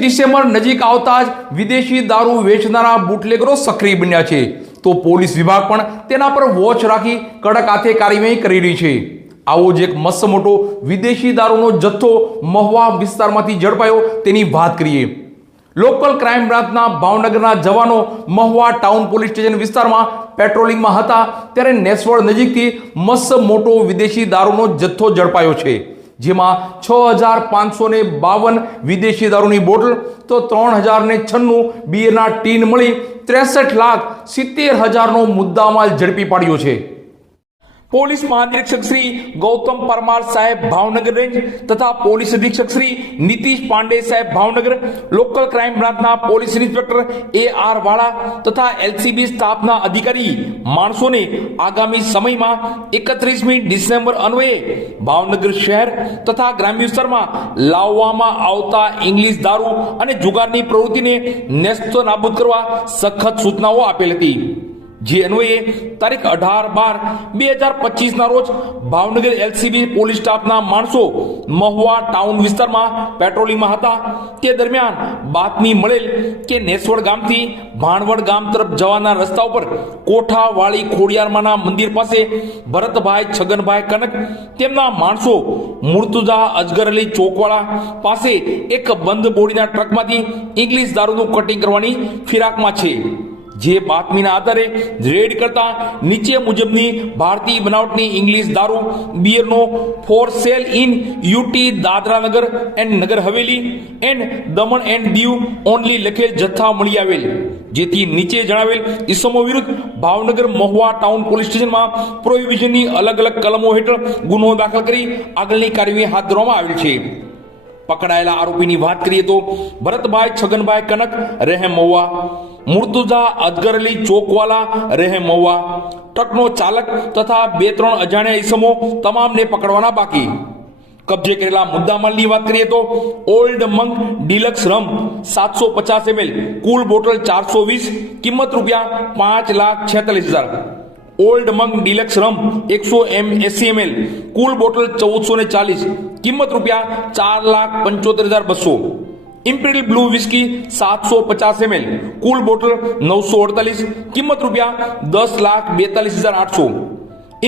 December નજીક આવતા જ વિદેશી દારૂ વેચનારા બુટલેગરો સક્રિય બન્યા છે, તો પોલીસ વિભાગ પણ તેના પર વોચ રાખી કડક હાથે કાર્યવાહી કરી રહી છે। આવો જ એક મસ્ત મોટો વિદેશી દારૂનો જથ્થો મહુવા વિસ્તારમાંથી ઝડપાયો તેની વાત કરીએ। લોકલ ક્રાઇમ બ્રાન્ચના ભાવનગરના જવાનો મહુવા ટાઉન પોલીસ સ્ટેશન વિસ્તારમાં પેટ્રોલિંગમાં હતા ત્યારે નેસવડ નજીકથી મસ્ત મોટો વિદેશી દારૂનો જથ્થો ઝડપાયો છે, જેમાં 6552 વિદેશી દારૂની બોટલ તો 3096 બિયરના ટીન મળી 63,70,000નો મુદ્દામાલ ઝડપી પાડ્યો છે। પોલીસ મહાનિરીક્ષક શ્રી ગૌતમ પરમાર સાહેબ ભાવનગર રેન્જ તથા પોલીસ અધિક્ષક શ્રી નીતિશ પાંડે સાહેબ ભાવનગર, લોકલ ક્રાઇમ બ્રાન્ચના પોલીસ ઇન્સ્પેક્ટર AR વાળા તથા LCB સ્ટાફના અધિકારી માણસોને આગામી સમયમાં 31મી ડિસેમ્બર અન્વયે ભાવનગર શહેર તથા ગ્રામ્ય વિસ્તારમાં લાવવામાં આવતા ઇંગ્લિશ દારૂ અને જુગારની પ્રવૃત્તિને નેસ્તો નાબૂદ કરવા સખત સૂચનાઓ આપેલ હતી, જે અન્વયે તારીખ 18/12/2025 ના રોજ ભાવનગર LCB પોલીસ સ્ટાફના માણસો મહુવા ટાઉન વિસ્તારમાં પેટ્રોલિંગમાં હતા। તે દરમિયાન બાતમી મળેલ કે નેસવડ ગામથી ભાણવડ ગામ તરફ જવાના રસ્તા ઉપર કોઠાવાળી ખોડિયારમાંના મંદિર પાસે ભરતભાઈ છગનભાઈ કનક તેમના માણસો મુર્તુઝા અજગર અલી ચોકવાળા પાસે એક બંધ બોડીના ટ્રકમાંથી ઇંગ્લિશ દારૂનું કટિંગ કરવાની ફિરાકમાં છે, જે બાતમીના આધારે રેડ કરતા નીચે મુજબની ભારતીય બનાવટની ઇંગ્લિશ દારૂ બિયરનો for sale in UT Dadra Nagar and Nagar Haveli and Daman and Diu only લખેલ જથ્થા મળી આવેલ, જેથી નીચે જણાવેલ ઇસમો વિરુદ્ધ ભાવનગર મહુવા ટાઉન પોલીસ સ્ટેશનમાં પ્રોહિબિશનની અલગ અલગ કલમો હેઠળ ગુનો દાખલ કરી આગળની કાર્યવાહી હાથ ધરવામાં આવેલ છે। પકડાયેલા આરોપીની વાત કરીએ તો ભરતભાઈ છગનભાઈ કનક રહે મહુવા, મુર્તુઝા અજગર અલી ચોકવાલા રહે મહુવા, ટ્રકનો ચાલક તથા 2-3 અજાણ્યા ઇસમો તમામને પકડવાના બાકી। કબજે કરેલા મુદ્દામાલની વાત કરીએ તો ઓલ્ડ મંક ડિલક્સ રમ 750 ml કુલ બોટલ 420, કિંમત ₹5,46,000। ઓલ્ડ મંક ડિલક્સ રમ 180 ml કુલ બોટલ 1440, કિંમત ₹4,75,200। ઇમ્પિરિયલ બ્લુ વિસ્કી 750 ml કુલ બોટલ 948, કિંમત ₹10,42,800।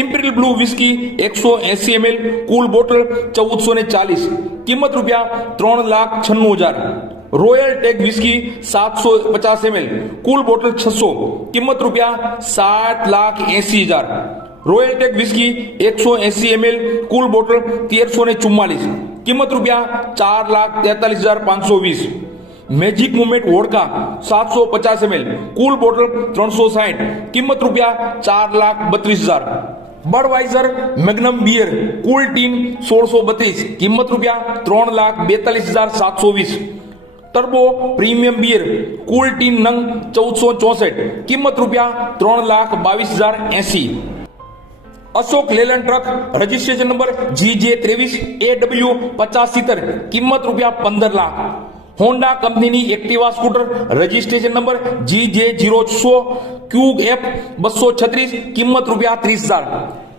ઇમ્પિરિયલ બ્લુ વિસ્કી 180 ml કુલ બોટલ 1440, કિંમત ₹3,96,000। રોયલ ટેગ વિસ્કી 750 ml કુલ બોટલ 600, કિંમત ₹7,80,000। રોયલ ટેગ વિસ્કી 180 ml કુલ બોટલ 1344, કિંમત ₹4,43,520। મેજિક મુમેન્ટ વોડકા 750 ml કુલ bottle 360, કિંમત ₹4,32,000। બડવાઇઝર મેગ્નમ beer કુલ tin 1632, કિંમત ₹3,42,720। Turbo premium beer કુલ tin નંગ 1464, કિંમત ₹3,22,080। Ashok Leyland truck registration number GJ23AW 5070, કિંમત ₹15 લાખ। હોન્ડા કંપનીની Activa scooter registration number GJ0 QF 236, કિંમત ₹30,000।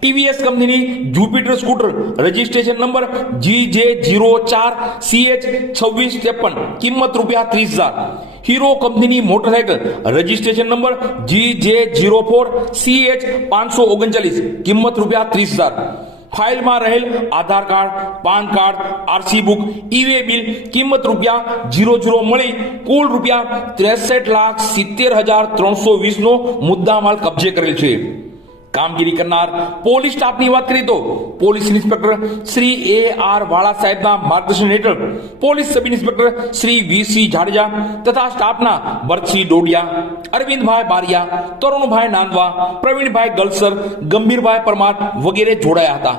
TVS કંપનીની Jupiter scooter registration number GJ04 CH 2653, કિંમત ₹30,000। હીરો કંપનીની motorcycle registration number GJ04 CH 539, કિંમત ₹30,000। ફાઇલમાં રહેલ Aadhaar card, PAN card, RC book, e way bill, કિંમત ₹00 મળી કુલ ₹63,70,320નો મુદ્દામાલ કબજે કરેલ છે। કામગીરી કરનાર પોલીસ સ્ટાફની વાત કરીએ તો પોલીસ ઇન્સ્પેક્ટર શ્રી AR વાળા સાહેબના માર્ગદર્શન હેઠળ police sub inspector Shri VC Jadeja તથા સ્ટાફના ભરતસિંહ ડોડિયા, અરવિંદભાઈ બારિયા, તરુણભાઈ નાંદવા, પ્રવીણભાઈ ગલસર, ગંભીરભાઈ પરમાર વગેરે જોડાયા હતા।